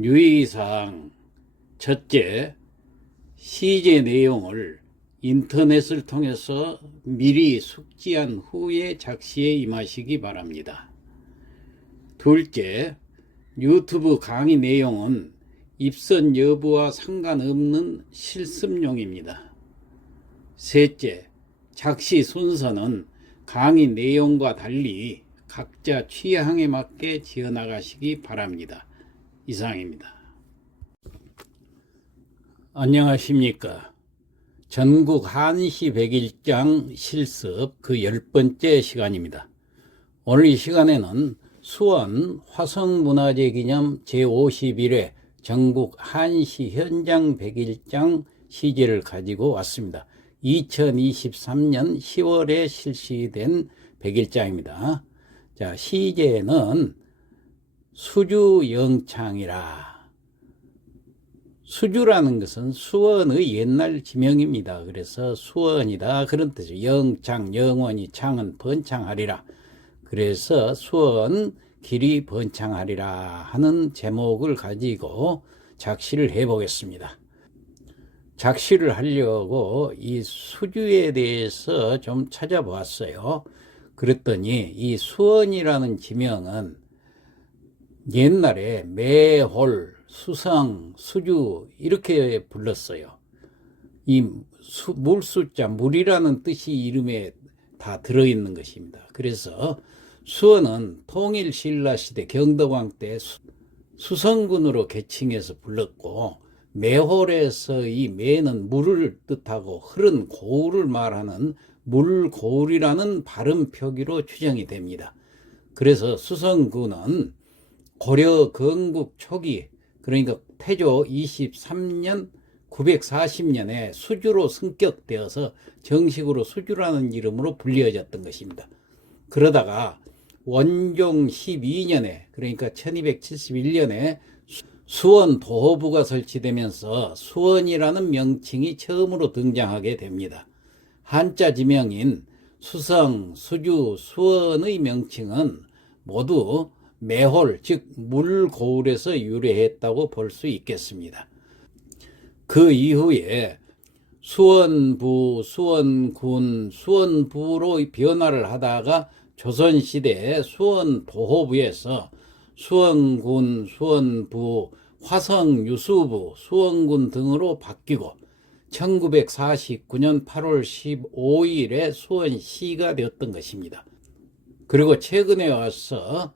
유의사항 첫째, 시제 내용을 인터넷을 통해서 미리 숙지한 후에 작시에 임하시기 바랍니다. 둘째, 유튜브 강의 내용은 입선 여부와 상관없는 실습용입니다. 셋째, 작시 순서는 강의 내용과 달리 각자 취향에 맞게 지어나가시기 바랍니다. 이상입니다. 안녕하십니까. 전국 한시 100일장 실습 그 10번째 시간입니다. 오늘 이 시간에는 수원 화성문화재 기념 제51회 전국 한시 현장 100일장 시제를 가지고 왔습니다. 2023년 10월에 실시된 100일장입니다. 자, 시제는 수주영창이라. 수주라는 것은 수원의 옛날 지명입니다. 그래서 수원이다 그런 뜻이죠. 영창, 영원히, 창은 번창하리라. 그래서 수원 길이 번창하리라 하는 제목을 가지고 작시를 해보겠습니다. 작시를 하려고 이 수주에 대해서 좀 찾아보았어요. 그랬더니 이 수원이라는 지명은 옛날에 매홀, 수성, 수주 이렇게 불렀어요. 이 물수자, 물이라는 뜻이 이름에 다 들어있는 것입니다. 그래서 수원은 통일신라시대 경덕왕 때 수성군으로 개칭해서 불렀고, 매홀에서 이 매는 물을 뜻하고 흐른 고울을 말하는 물고울이라는 발음 표기로 추정이 됩니다. 그래서 수성군은 고려 건국 초기, 그러니까 태조 23년 940년에 수주로 승격되어서 정식으로 수주라는 이름으로 불리어졌던 것입니다. 그러다가 원종 12년에, 그러니까 1271년에 수원 도호부가 설치되면서 수원이라는 명칭이 처음으로 등장하게 됩니다. 한자 지명인 수성, 수주, 수원의 명칭은 모두 매홀, 즉 물고울에서 유래했다고 볼 수 있겠습니다. 그 이후에 수원부, 수원군, 수원부로 변화를 하다가 조선시대에 수원도호부에서 수원군, 수원부, 화성유수부, 수원군 등으로 바뀌고 1949년 8월 15일에 수원시가 되었던 것입니다. 그리고 최근에 와서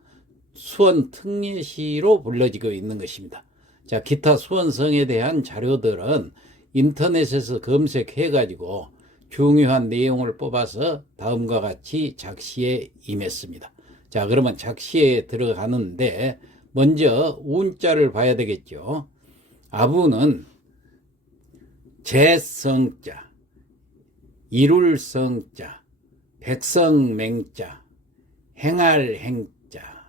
수원특례시로 불려지고 있는 것입니다. 자, 기타 수원성에 대한 자료들은 인터넷에서 검색해가지고 중요한 내용을 뽑아서 다음과 같이 작시에 임했습니다. 자, 그러면 작시에 들어가는데 먼저 운자를 봐야 되겠죠. 아부는 재성자, 이룰성자, 백성맹자, 행할 행자,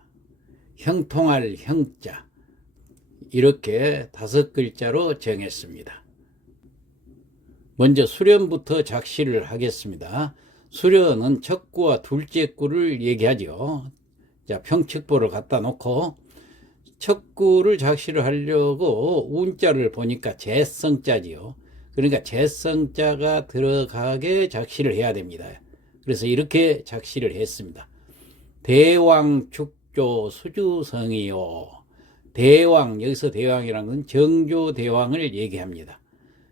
형통할 형자, 이렇게 5글자로 정했습니다. 먼저 수련부터 작시를 하겠습니다. 수련은 첫 구와 둘째 구를 얘기하죠. 자, 평측보를 갖다 놓고 첫 구를 작시를 하려고 운자를 보니까 재성자지요. 그러니까 재성자가 들어가게 작시를 해야 됩니다. 그래서 이렇게 작시를 했습니다. 대왕 축조 수주성이요. 대왕, 여기서 대왕이라는 건 정조대왕을 얘기합니다.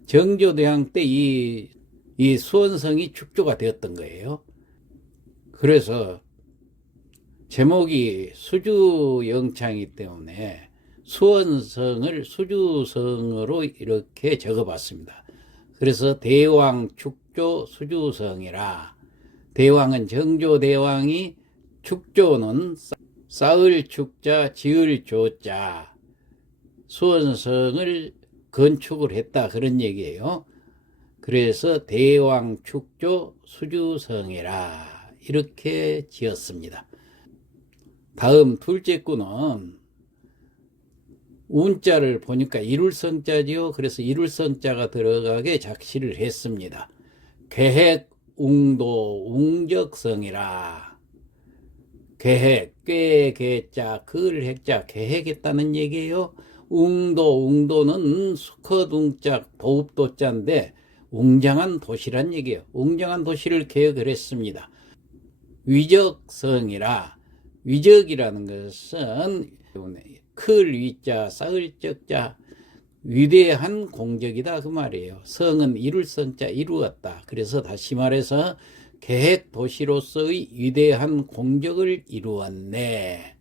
정조대왕 때 이 수원성이 축조가 되었던 거예요. 그래서 제목이 수주영창이기 때문에 수원성을 수주성으로 이렇게 적어봤습니다. 그래서 대왕 축조 수주성이라. 대왕은 정조대왕이, 축조는 쌓을 축자 지을 조자, 수원성을 건축을 했다 그런 얘기예요. 그래서 대왕 축조 수주성이라 이렇게 지었습니다. 다음 둘째 구는 운자를 보니까 이룰성자지요. 그래서 이룰성자가 들어가게 작시를 했습니다. 계획 웅도 웅적성이라. 계획, 꾀, 계자, 글, 핵자, 계획했다는 얘기예요. 웅도는 수컷 웅자 도읍도자인데 웅장한 도시란 얘기예요. 웅장한 도시를 개혁을 했습니다. 위적성이라, 위적이라는 것은 클 위자 쌓을 적자, 위대한 공적이다 그 말이에요. 성은 이룰 성자 이루었다. 그래서 다시 말해서 계획 도시로서의 위대한 공적을 이루었네.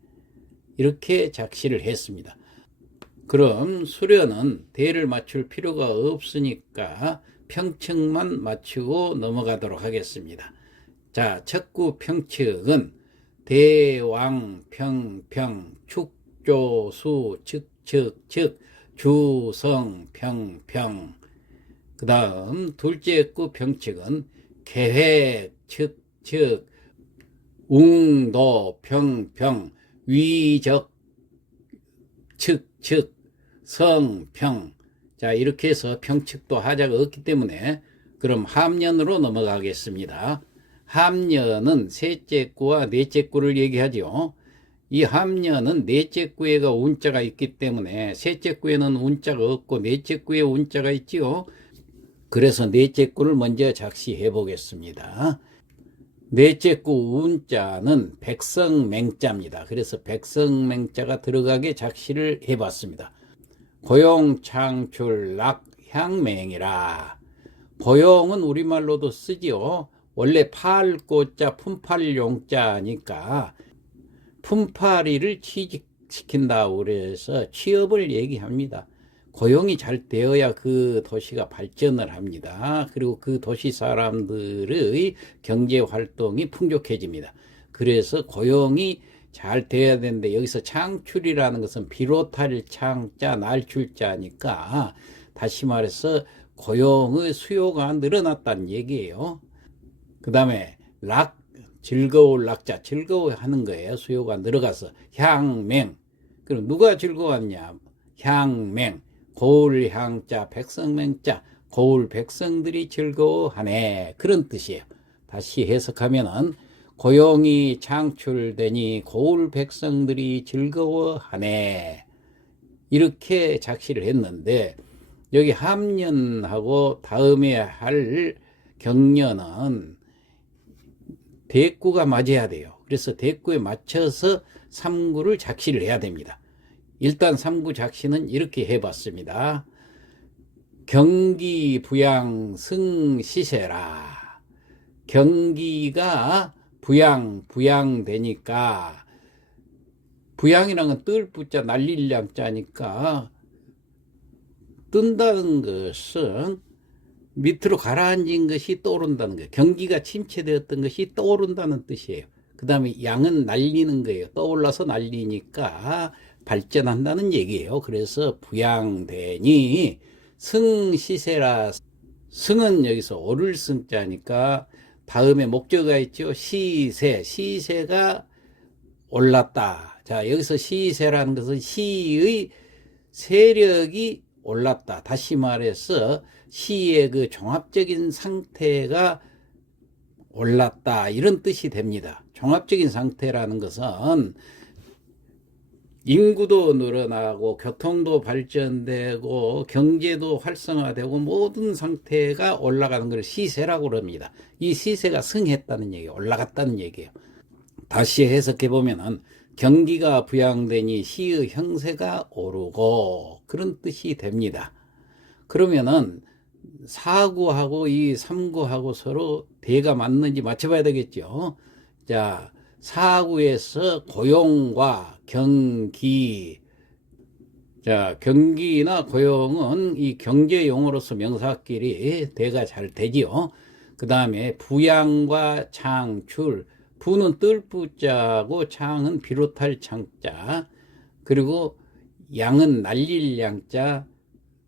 이렇게 작시를 했습니다. 그럼 수련은 대를 맞출 필요가 없으니까 평측만 맞추고 넘어가도록 하겠습니다. 자, 척구 평측은 대왕, 평평, 축조, 수, 측, 주성, 평평. 그 다음 둘째 구 평측은 계획, 측, 웅도, 평평, 위적, 측, 성평. 자, 이렇게 해서 평측도 하자가 없기 때문에 그럼 합년으로 넘어가겠습니다. 합년은 셋째 구와 넷째 구를 얘기하죠. 이 합년은 넷째 구에가 운자가 있기 때문에 셋째 구에는 운자가 없고 넷째 구에 운자가 있지요. 그래서 넷째 구를 먼저 작시해 보겠습니다. 넷째 구 운자는 백성맹자입니다. 그래서 백성맹자가 들어가게 작시를 해봤습니다. 고용창출 낙향맹이라. 고용은 우리말로도 쓰지요. 원래 팔고자 품팔용자니까 품팔이를 취직시킨다고 그래서 취업을 얘기합니다. 고용이 잘 되어야 그 도시가 발전을 합니다. 그리고 그 도시 사람들의 경제활동이 풍족해집니다. 그래서 고용이 잘 돼야 되는데 여기서 창출이라는 것은 비롯할 창자, 날출자니까 다시 말해서 고용의 수요가 늘어났다는 얘기예요. 그 다음에 즐거울 낙자, 즐거워하는 거예요. 수요가 늘어가서 향맹. 그럼 누가 즐거웠냐? 향맹, 고을 향자, 백성맹자, 고을 백성들이 즐거워하네. 그런 뜻이에요. 다시 해석하면은 고용이 창출되니 고을 백성들이 즐거워하네. 이렇게 작시를 했는데 여기 합년하고 다음에 할 경년은 대구가 맞아야 돼요. 그래서 대구에 맞춰서 3구를 작시를 해야 됩니다. 일단 3구 작시는 이렇게 해봤습니다. 경기 부양 승시세라. 경기가 부양되니까, 부양이라는 건 뜰 부자 날릴 양자니까 뜬다는 것은 밑으로 가라앉은 것이 떠오른다는 거예요. 경기가 침체되었던 것이 떠오른다는 뜻이에요. 그 다음에 양은 날리는 거예요. 떠올라서 날리니까 발전한다는 얘기예요. 그래서 부양되니 승시세라. 승은 여기서 오를 승자니까 다음에 목적어가 있죠. 시세가 올랐다. 자, 여기서 시세라는 것은 시의 세력이 올랐다. 다시 말해서 시의 그 종합적인 상태가 올랐다. 이런 뜻이 됩니다. 종합적인 상태라는 것은 인구도 늘어나고 교통도 발전되고 경제도 활성화되고 모든 상태가 올라가는 걸 시세라고 합니다. 이 시세가 승했다는 얘기예요. 올라갔다는 얘기예요. 다시 해석해 보면은 경기가 부양되니 시의 형세가 오르고 그런 뜻이 됩니다. 그러면은 4구하고 이 3구하고 서로 대가 맞는지 맞춰봐야 되겠죠. 자, 4구에서 고용과 경기. 자, 경기나 고용은 이 경제 용어로서 명사끼리 대가 잘 되지요. 그 다음에 부양과 창출. 부는 뜰 부자고 창은 비롯할 창자. 그리고 양은 날릴 양자.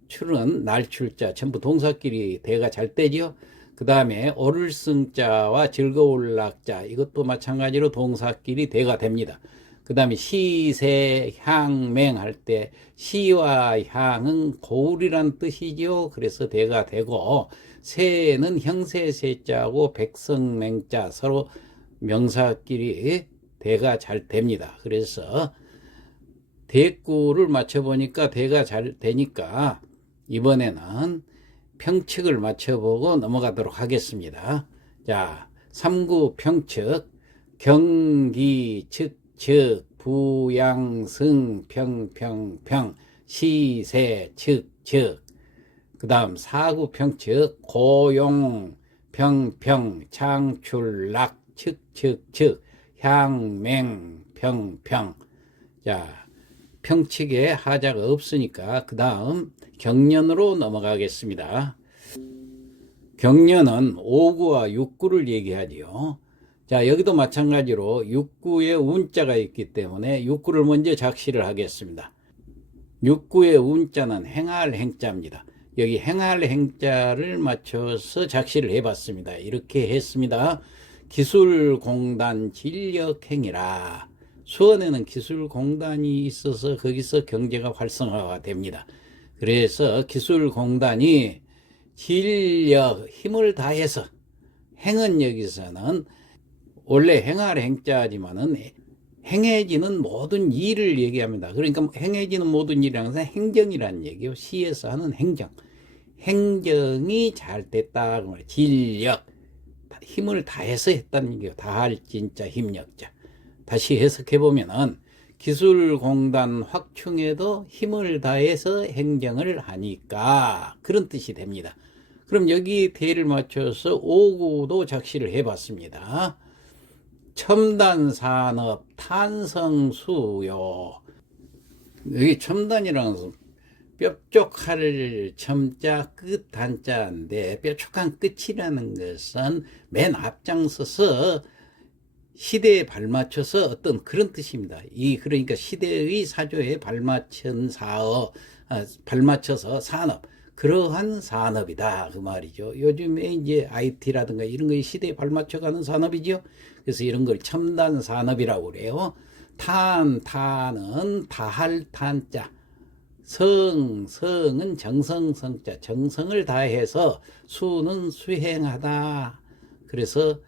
출은 날출자. 전부 동사끼리 대가 잘 되죠. 그 다음에 오를 승자와 즐거울 낙자. 이것도 마찬가지로 동사끼리 대가 됩니다. 그 다음에 시세 향맹 할 때 시와 향은 고울이란 뜻이죠. 그래서 대가 되고 세는 형세세자고 백성맹자 서로 명사끼리 대가 잘 됩니다. 그래서 대꾸를 맞춰보니까 대가 잘 되니까 이번에는 평측을 맞춰보고 넘어가도록 하겠습니다. 자, 3구 평측, 경기 측측, 부양승 평평평, 시세 측측. 그 다음 4구 평측, 고용 평평, 창출락 측측측, 향맹 평평. 자, 평측에 하자가 없으니까 그 다음 경련으로 넘어가겠습니다. 경련은 5구와 6구를 얘기하지요. 자, 여기도 마찬가지로 6구에 운자가 있기 때문에 6구를 먼저 작시를 하겠습니다. 6구의 운자는 행할 행자입니다. 여기 행할 행자를 맞춰서 작시를 해봤습니다. 이렇게 했습니다. 기술공단 진력행이라. 수원에는 기술공단이 있어서 거기서 경제가 활성화가 됩니다. 그래서 기술공단이 진력, 힘을 다해서, 행은 여기서는 원래 행할 행자지만은 행해지는 모든 일을 얘기합니다. 그러니까 행해지는 모든 일이라는 것은 행정이라는 얘기요. 시에서 하는 행정. 행정이 잘 됐다. 진력, 힘을 다해서 했다는 얘기요. 다할 진짜 힘력자. 다시 해석해보면은 기술공단 확충에도 힘을 다해서 행정을 하니까 그런 뜻이 됩니다. 그럼 여기 대를 맞춰서 5구도 작시를 해봤습니다. 첨단산업 탄성수요. 여기 첨단이라는 것은 뾰족할 첨자 끝 단자인데 뾰족한 끝이라는 것은 맨 앞장서서 시대에 발맞춰서 어떤 그런 뜻입니다. 그러니까 시대의 사조에 발맞춰서 산업, 그러한 산업이다 그 말이죠. 요즘에 이제 IT라든가 이런 거에 시대에 발맞춰가는 산업이죠. 그래서 이런 걸 첨단 산업이라고 그래요. 탄은 다할 탄자, 성은 정성성자, 정성을 다해서, 수는 수행하다. 그래서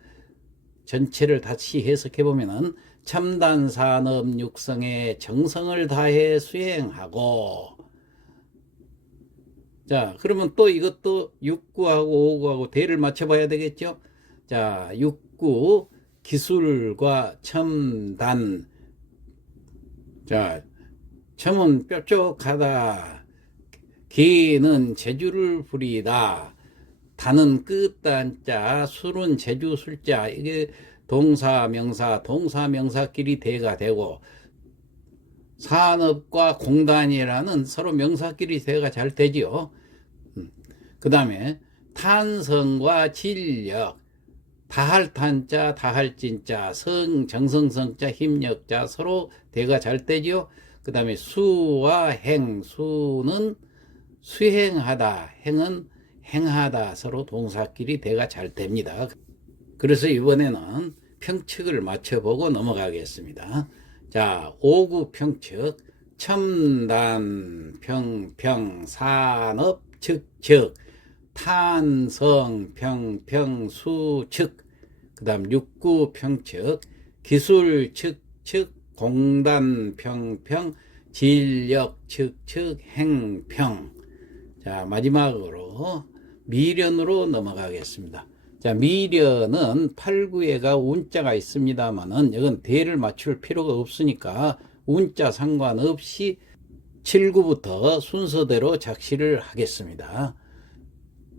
전체를 다시 해석해보면은 첨단산업 육성에 정성을 다해 수행하고. 자, 그러면 또 이것도 6구하고 5구하고 대를 맞춰봐야 되겠죠. 자, 6구 기술과 첨단. 자, 첨은 뾰족하다, 기는 재주를 부리다, 단은 끝단자, 술은 재주 술자. 이게 동사 명사끼리 대가 되고, 산업과 공단이라는 서로 명사끼리 대가 잘 되지요. 그 다음에 탄성과 진력, 다할 탄자, 다할 진자, 정성성자, 힘력자 서로 대가 잘 되죠. 그 다음에 수와 행, 수는 수행하다, 행은 행하다, 서로 동사끼리 대가 잘 됩니다. 그래서 이번에는 평측을 맞춰보고 넘어가겠습니다. 자, 5구 평측, 첨단 평평 산업 측측, 탄성 평평 수측. 그 다음 6구 평측, 기술 측측, 공단 평평, 진력 측측, 행평. 자, 마지막으로 미련으로 넘어가겠습니다. 자, 미련은 8구에가 운자가 있습니다만은 이건 대를 맞출 필요가 없으니까 운자 상관없이 7구부터 순서대로 작시를 하겠습니다.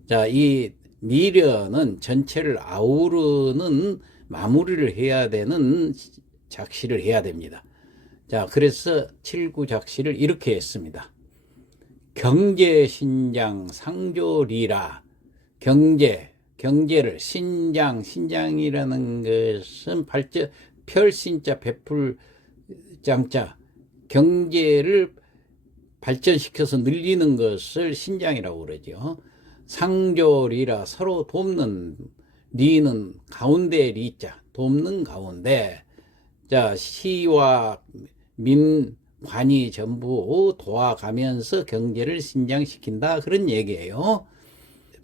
자, 이 미련은 전체를 아우르는 마무리를 해야 되는 작시를 해야 됩니다. 자, 그래서 7구 작시를 이렇게 했습니다. 경제신장 상조리라. 경제를 신장이라는 것은 별신자 베풀장자, 경제를 발전시켜서 늘리는 것을 신장이라고 그러죠. 상조리라, 서로 돕는, 리는 가운데 리자, 돕는 가운데. 자, 시와 민관이 전부 도와가면서 경제를 신장시킨다, 그런 얘기예요.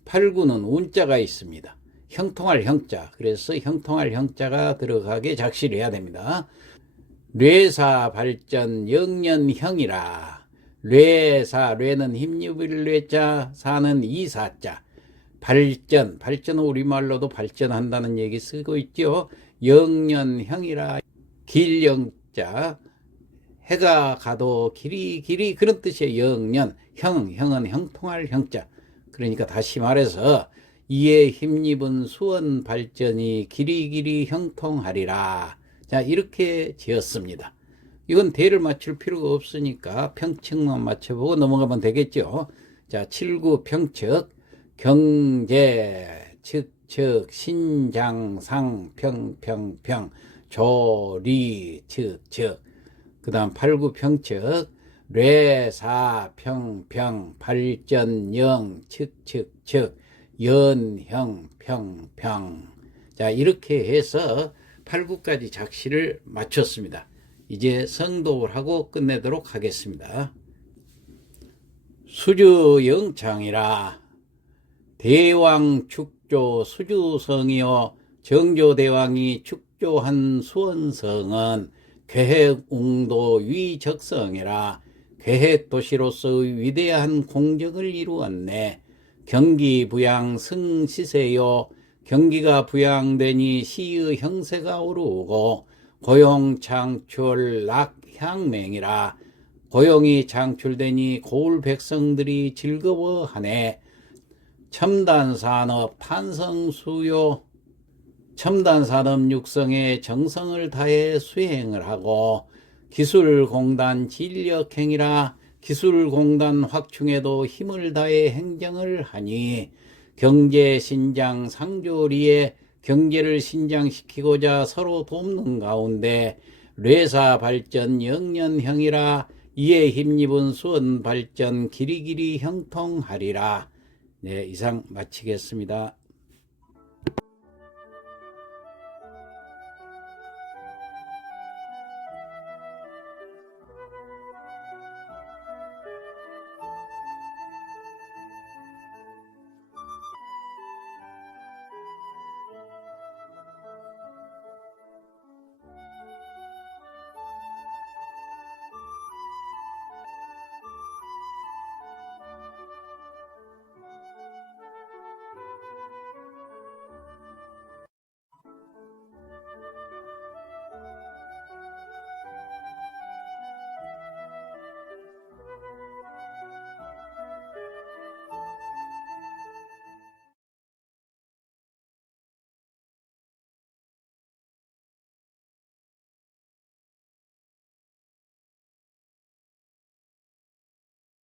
8구는 운자가 있습니다. 형통할 형자, 그래서 형통할 형자가 들어가게 작시를 해야 됩니다. 뇌사 발전 영년형이라. 뇌사, 뇌는 힘입을 뇌자, 사는 이사자. 발전은 우리말로도 발전한다는 얘기 쓰고 있죠. 영년형이라. 길영자, 해가 가도 길이 그런 뜻이에요. 영년, 형은 형통할 형자. 그러니까 다시 말해서 이에 힘입은 수원 발전이 길이 형통하리라. 자, 이렇게 지었습니다. 이건 대를 맞출 필요가 없으니까 평측만 맞춰보고 넘어가면 되겠죠. 자, 7구 평측, 경제, 측, 신장상, 평, 조리, 측. 그 다음 8구 평측, 뇌사, 평, 발전, 영, 측, 연형, 평. 자, 이렇게 해서 8구까지 작시를 마쳤습니다. 이제 성독을 하고 끝내도록 하겠습니다. 수주영창이라. 대왕 축조 수주성이요 정조대왕이 축조한 수원성은 계획웅도 위적성이라. 계획도시로서의 위대한 공적을 이루었네. 경기 부양 승시세요. 경기가 부양되니 시의 형세가 오르고 고용 창출 낙향맹이라. 고용이 창출되니 고을 백성들이 즐거워하네. 첨단산업 탄성수요. 첨단산업 육성에 정성을 다해 수행을 하고 기술공단 진력행이라. 기술공단 확충에도 힘을 다해 행정을 하니 경제신장 상조리에 경제를 신장시키고자 서로 돕는 가운데 뇌사 발전 영년형이라. 이에 힘입은 수원 발전 길이 형통하리라. 네, 이상 마치겠습니다.